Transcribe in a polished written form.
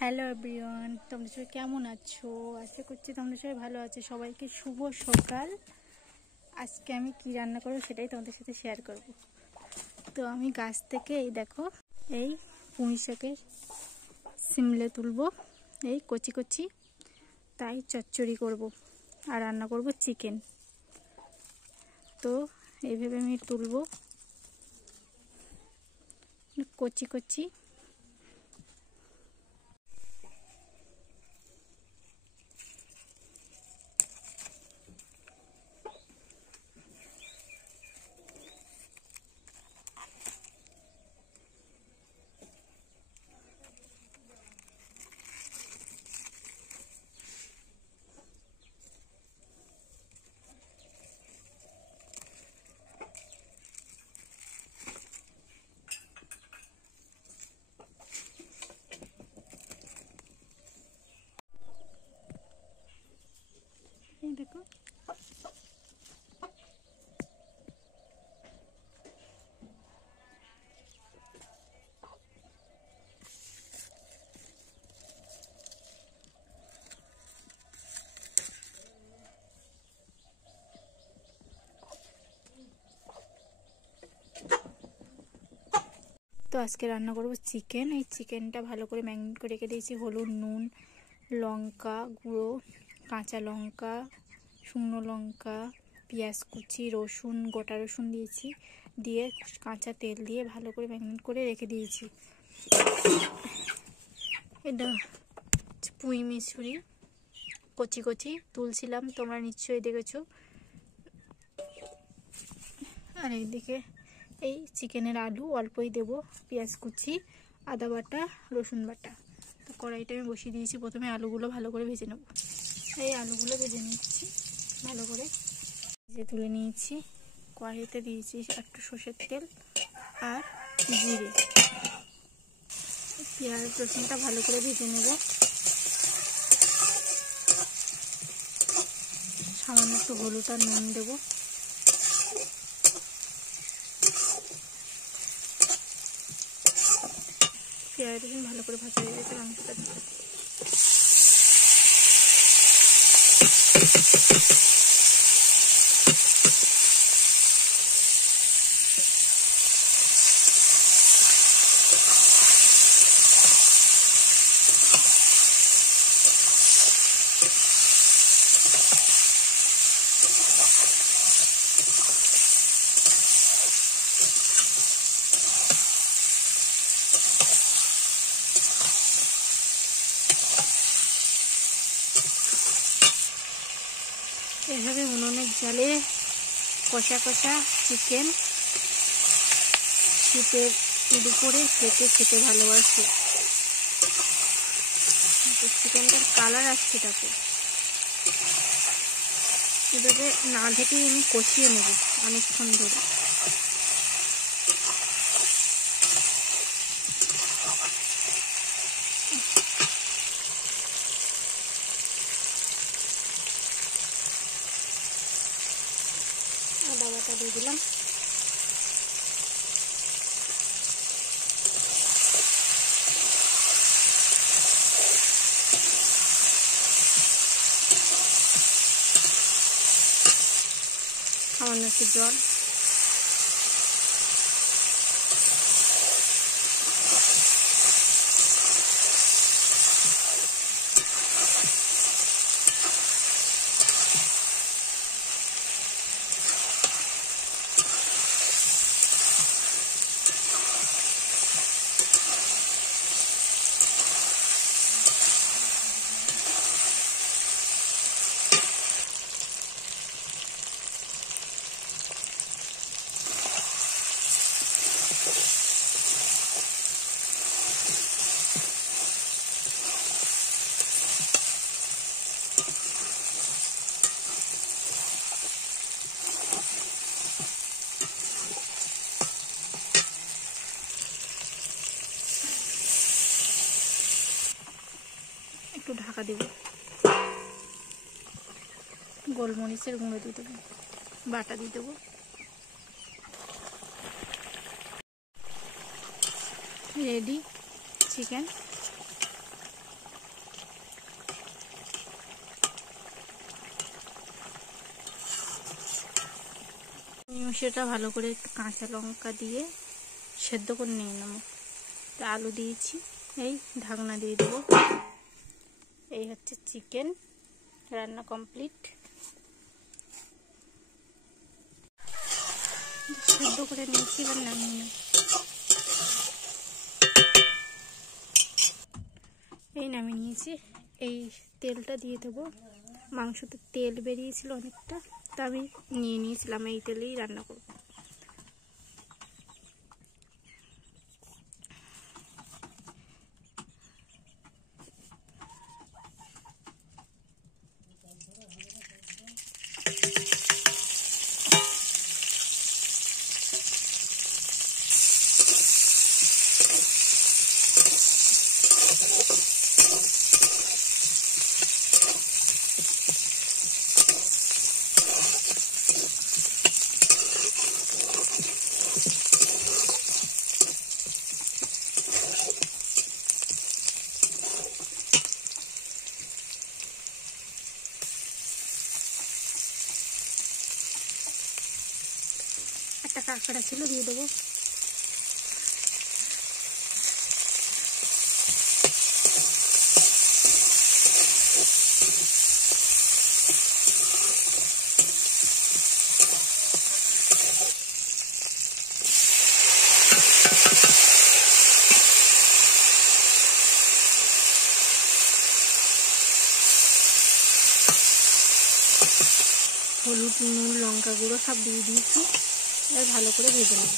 Hello everyone, তোমরা সবাই কেমন আছো? আশা করছি তোমরা সবাই ভালো আছো। সবাইকে শুভ সকাল। আজকে আমি কি রান্না করবো সেটাই তোমাদের সাথে শেয়ার করব। তো আমি গাছ থেকে এই দেখো এই পুঁই শাকের সিমলে তুলবো, এই কচি কচি, তাই চচ্চড়ি করব আর রান্না করব চিকেন। তো এইভাবে আমি তুলবো কচি কচি। এই দেখো তো আজকে রান্না করব চিকেন। এই চিকেনটা ভালো করে ম্যারিনেট করে রেখে দিয়েছি। হলুদ, নুন, লঙ্কা গুঁড়ো, কাঁচা লঙ্কা, শুকনো লঙ্কা, পেঁয়াজ কুচি, রসুন, গোটা রসুন দিয়েছি, দিয়ে কাঁচা তেল দিয়ে ভালো করে ম্যারিনেট করে রেখে দিয়েছি। এটা পুঁই মিছরি কচি কচি তুলছিলাম, তোমরা নিশ্চয়ই দেখেছো। আর এইদিকে এই চিকেনের আলু অল্পই দেব, পেঁয়াজ কুচি, আদা বাটা, রসুন বাটা। তো কড়াইটা আমি বসিয়ে দিয়েছি। প্রথমে আলুগুলো ভালো করে ভেজে নেব। এই আলুগুলো ভেজে নিচ্ছি ভালো করে, ভেজে তুলে নিয়েছি। কড়াইতে দিয়েছি একটু সর্ষের তেল আর জিরে। পেঁয়াজ রসুনটা ভালো করে ভেজে নেব। সামান্য একটু হলুদ আর নুন দেবো। পেঁয়াজ রসুন ভালো করে ভাজা হয়ে গেছে, মাংসটা দিতে এভাবে উনুনের জালে কষা কষা চিকেন শীতের দুপুরে খেতে ভালোবাসি। চিকেনটার কালার আসছে তাতে, এভাবে না ঢেকেই আমি কষিয়ে নেব অনেকক্ষণ ধরে। আদা বাটা দিয়ে দিলাম, সামান্য একটু জল, একটু ঢাকা দেব। গোলমরিচের গুঁড়ো দিয়ে দেবো, বাটা দিয়ে দেবো। Ready chicken. সেটা ভালো করে একটু কাঁচা লঙ্কা দিয়ে সেদ্ধ করে নিয়ে নেব। আলু দিয়েছি, এই ঢাকনা দিয়ে দেবো। এই হচ্ছে চিকেন রান্না কমপ্লিট। সেদ্ধ করে নিয়েছি, এবার নামিয়ে নেব। এই নামিয়ে নিয়েছি। এই তেলটা দিয়ে দেবো। মাংসতে তেল বেরিয়েছিল অনেকটা, তা আমি নিয়ে নিয়েছিলাম, এই তেলেই রান্না করব। একটা কাঁকড়া ছিল, দিয়ে দেবো। হলুদ, নুন, লঙ্কা গুঁড়ো সব দিয়ে দিয়েছি। এবার ভালো করে ভেজে নেব।